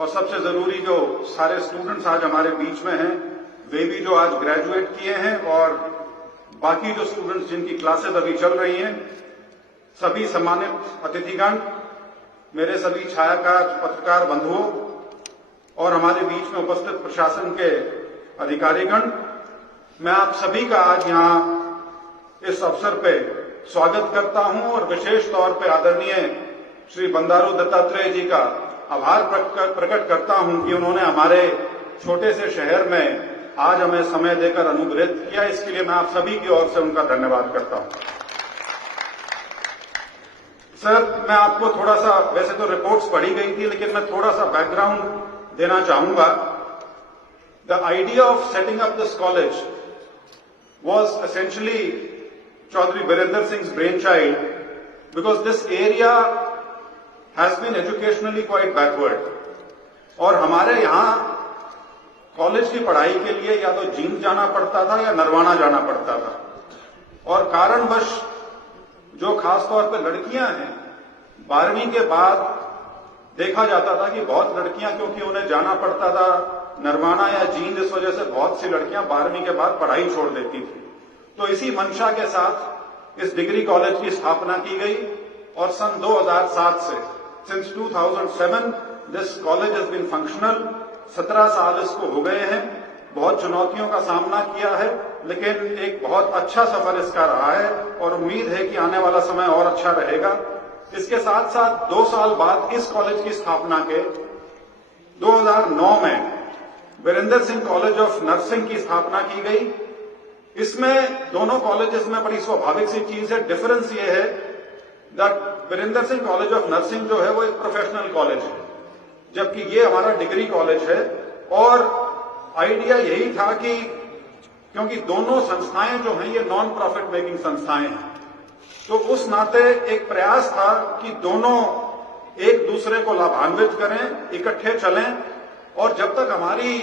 और सबसे जरूरी जो सारे स्टूडेंट्स आज हमारे बीच में हैं, वे भी जो आज ग्रेजुएट किए हैं और बाकी जो स्टूडेंट्स जिनकी क्लासेस अभी चल रही हैं, सभी सम्मानित अतिथिगण, मेरे सभी छायाकार पत्रकार बंधुओं और हमारे बीच में उपस्थित प्रशासन के अधिकारीगण, मैं आप सभी का आज यहां इस अवसर पे स्वागत करता हूं और विशेष तौर पे आदरणीय श्री बंडारू दत्तात्रेय जी का आभार प्रकट करता हूं कि उन्होंने हमारे छोटे से शहर में आज हमें समय देकर अनुग्रहित किया। इसके लिए मैं आप सभी की ओर से उनका धन्यवाद करता हूं। सर, मैं आपको थोड़ा सा, वैसे तो रिपोर्ट्स पढ़ी गई थी, लेकिन मैं थोड़ा सा बैकग्राउंड देना चाहूंगा। The idea of setting up this college was essentially Chaudhary Birender Singh's brainchild, because this area has been educationally quite backward. और हमारे यहाँ कॉलेज की पढ़ाई के लिए या तो जींद जाना पड़ता था या नरवाना जाना पड़ता था, और कारणवश जो खास तौर पर लड़कियां हैं, 12वीं के बाद देखा जाता था कि बहुत लड़कियां, क्योंकि उन्हें जाना पड़ता था नरवाना या जींद, इस वजह से बहुत सी लड़कियां 12वीं के बाद पढ़ाई छोड़ देती थी। तो इसी मंशा के साथ इस डिग्री कॉलेज की स्थापना की गई और सन 2007 से, since 2007 this college has been functional. 17 साल इसको हो गए हैं। बहुत चुनौतियों का सामना किया है, लेकिन एक बहुत अच्छा सफर इसका रहा है और उम्मीद है कि आने वाला समय और अच्छा रहेगा। इसके साथ साथ 2 साल बाद इस कॉलेज की स्थापना के 2009 में Virendra Singh college of nursing की स्थापना की गई। इसमें दोनों कॉलेजेस में बड़ी स्वाभाविक सी चीज है, डिफरेंस ये है that Virendra Singh college of nursing जो है वो एक प्रोफेशनल कॉलेज है, जबकि ये हमारा डिग्री कॉलेज है। और आइडिया यही था कि क्योंकि दोनों संस्थाएं जो हैं ये नॉन प्रॉफिट मेकिंग संस्थाएं हैं, तो उस नाते एक प्रयास था कि दोनों एक दूसरे को लाभान्वित करें, इकट्ठे चलें। और जब तक हमारी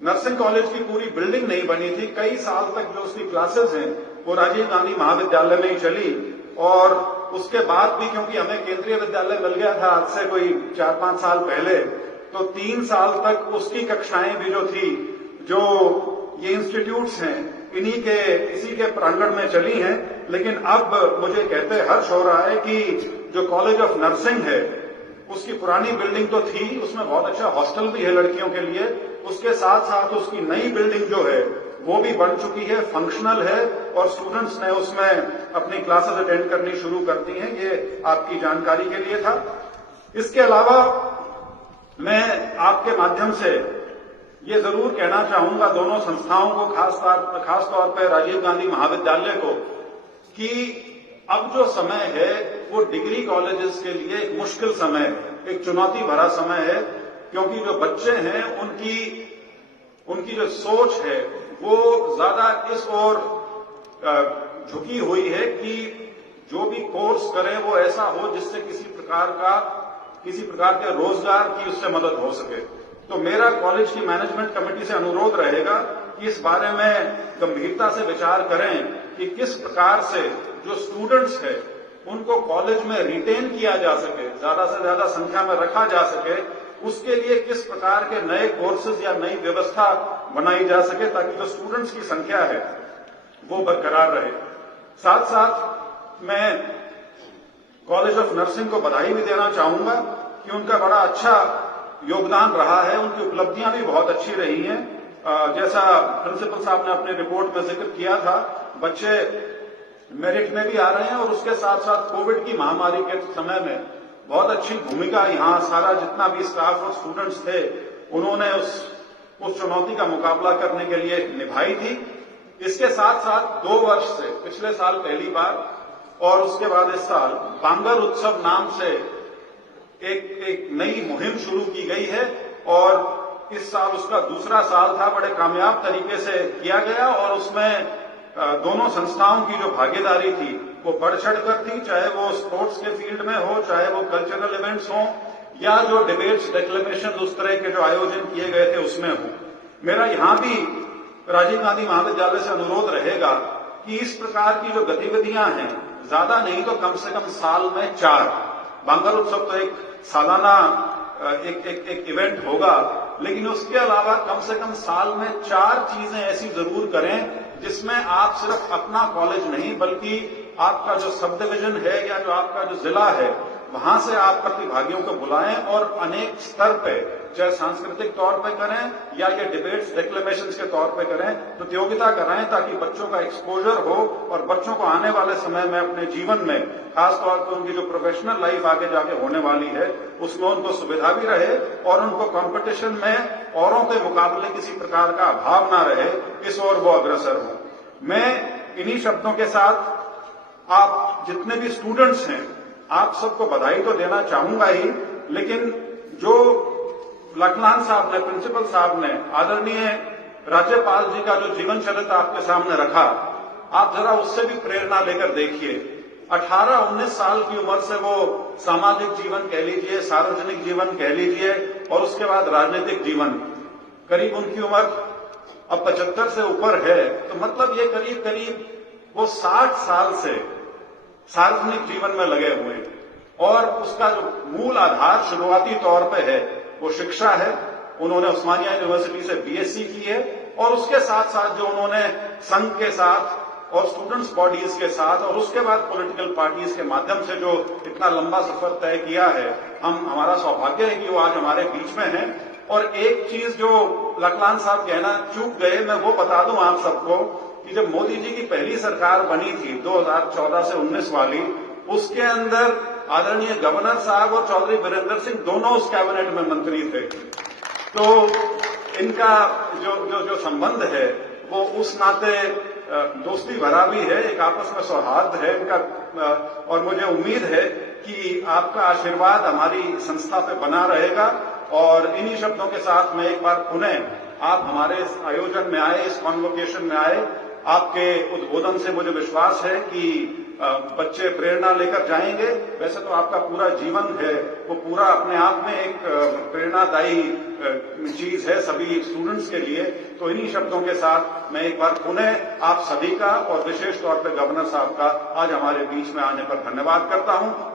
नर्सिंग कॉलेज की पूरी बिल्डिंग नहीं बनी थी, कई साल तक जो उसकी क्लासेस हैं वो राजीव गांधी महाविद्यालय में ही चली। और उसके बाद भी, क्योंकि हमें केंद्रीय विद्यालय मिल गया था आज से कोई 4-5 साल पहले, तो 3 साल तक उसकी कक्षाएं भी जो थी, जो ये इंस्टीट्यूट्स हैं, इसी के प्रांगण में चली हैं। लेकिन अब मुझे कहते हर्ष हो रहा है कि जो कॉलेज ऑफ नर्सिंग है उसकी पुरानी बिल्डिंग तो थी, उसमें बहुत अच्छा हॉस्टल भी है लड़कियों के लिए, उसके साथ साथ उसकी नई बिल्डिंग जो है वो भी बन चुकी है, फंक्शनल है और स्टूडेंट्स ने उसमें अपनी क्लासेस अटेंड करनी शुरू कर दी हैं। ये आपकी जानकारी के लिए था। इसके अलावा मैं आपके माध्यम से ये जरूर कहना चाहूंगा दोनों संस्थाओं को, खास तौर पर राजीव गांधी महाविद्यालय को, कि अब जो समय है वो डिग्री कॉलेजेस के लिए एक मुश्किल समय है, एक चुनौती भरा समय है, क्योंकि जो बच्चे हैं उनकी जो सोच है वो ज्यादा इस ओर झुकी हुई है कि जो भी कोर्स करें वो ऐसा हो जिससे किसी प्रकार के रोजगार की उससे मदद हो सके। तो मेरा कॉलेज की मैनेजमेंट कमेटी से अनुरोध रहेगा कि इस बारे में गंभीरता से विचार करें कि किस प्रकार से जो स्टूडेंट्स है उनको कॉलेज में रिटेन किया जा सके, ज्यादा से ज्यादा संख्या में रखा जा सके। उसके लिए किस प्रकार के नए कोर्सेज या नई व्यवस्था बनाई जा सके ताकि जो स्टूडेंट्स की संख्या है वो बरकरार रहे। साथ साथ मैं कॉलेज ऑफ नर्सिंग को बधाई भी देना चाहूंगा कि उनका बड़ा अच्छा योगदान रहा है, उनकी उपलब्धियां भी बहुत अच्छी रही हैं। जैसा प्रिंसिपल साहब ने अपने रिपोर्ट में जिक्र किया था, बच्चे मेरिट में भी आ रहे हैं और उसके साथ साथ कोविड की महामारी के समय में बहुत अच्छी भूमिका यहाँ सारा जितना भी स्टाफ और स्टूडेंट्स थे उन्होंने उस चुनौती का मुकाबला करने के लिए निभाई थी। इसके साथ साथ 2 वर्ष से, पिछले साल पहली बार और उसके बाद इस साल बांगर उत्सव नाम से एक नई मुहिम शुरू की गई है और इस साल उसका दूसरा साल था। बड़े कामयाब तरीके से किया गया और उसमें दोनों संस्थाओं की जो भागीदारी थी वो बढ़ चढ़कर थी, चाहे वो स्पोर्ट्स के फील्ड में हो, चाहे वो कल्चरल इवेंट्स हो या जो डिबेट्स, डिक्लेमेशन, उस तरह के जो आयोजन किए गए थे उसमें हो। मेरा यहां भी राजीव गांधी महाविद्यालय से अनुरोध रहेगा कि इस प्रकार की जो गतिविधियां हैं, ज्यादा नहीं तो कम से कम साल में 4, बांगर उत्सव तो एक सालाना एक इवेंट होगा, लेकिन उसके अलावा कम से कम साल में 4 चीजें ऐसी जरूर करें जिसमें आप सिर्फ अपना कॉलेज नहीं बल्कि आपका जो सब डिवीजन है या जो आपका जो जिला है वहां से आप प्रतिभागियों को बुलाएं और अनेक स्तर पे, चाहे सांस्कृतिक तौर पे करें या ये डिबेट्स डिक्लेमेशंस के तौर पे करें, प्रतियोगिता कराएं ताकि बच्चों का एक्सपोजर हो और बच्चों को आने वाले समय में अपने जीवन में, खासतौर पर उनकी जो प्रोफेशनल लाइफ आगे जाके होने वाली है उसमें उनको सुविधा भी रहे और उनको कंपटीशन में औरों के मुकाबले किसी प्रकार का अभाव ना रहे, इस ओर वो अग्रसर हो। मैं इन्हीं शब्दों के साथ आप जितने भी स्टूडेंट्स हैं आप सबको बधाई तो देना चाहूंगा ही, लेकिन जो लखलान साहब ने, प्रिंसिपल साहब ने, आदरणीय राज्यपाल जी का जो जीवन चरित्र आपके सामने रखा, आप जरा उससे भी प्रेरणा लेकर देखिए। 18-19 साल की उम्र से वो सामाजिक जीवन कह लीजिए, सार्वजनिक जीवन कह लीजिए और उसके बाद राजनीतिक जीवन, करीब उनकी उम्र अब 75 से ऊपर है, तो मतलब ये करीब करीब वो 60 साल से सार्वजनिक जीवन में लगे हुए हैं और उसका जो मूल आधार शुरुआती तौर पे है वो शिक्षा है। उन्होंने उस्मानिया यूनिवर्सिटी से बीएससी की है और उसके साथ साथ जो उन्होंने संघ के साथ और स्टूडेंट्स बॉडीज के साथ और उसके बाद पॉलिटिकल पार्टीज के माध्यम से जो इतना लंबा सफर तय किया है, हमारा सौभाग्य है कि वो आज हमारे बीच में है। और एक चीज जो लखलान साहब कहना चूक गए, मैं वो बता दूं आप सबको कि जब मोदी जी की पहली सरकार बनी थी 2014 से 19 वाली, उसके अंदर आदरणीय गवर्नर साहब और चौधरी बीरेंद्र सिंह दोनों उस कैबिनेट में मंत्री थे। तो इनका जो संबंध है वो उस नाते दोस्ती भरा भी है, एक आपस में सौहार्द है इनका, और मुझे उम्मीद है कि आपका आशीर्वाद हमारी संस्था पे बना रहेगा। और इन्हीं शब्दों के साथ मैं एक बार पुनः आप हमारे इस आयोजन में आए, इस कॉन्वोकेशन में आए, आपके उद्बोधन से मुझे विश्वास है कि बच्चे प्रेरणा लेकर जाएंगे। वैसे तो आपका पूरा जीवन है वो पूरा अपने आप में एक प्रेरणादायी चीज है सभी स्टूडेंट्स के लिए। तो इन्हीं शब्दों के साथ मैं एक बार पुनः आप सभी का और विशेष तौर पर गवर्नर साहब का आज हमारे बीच में आने पर धन्यवाद करता हूं।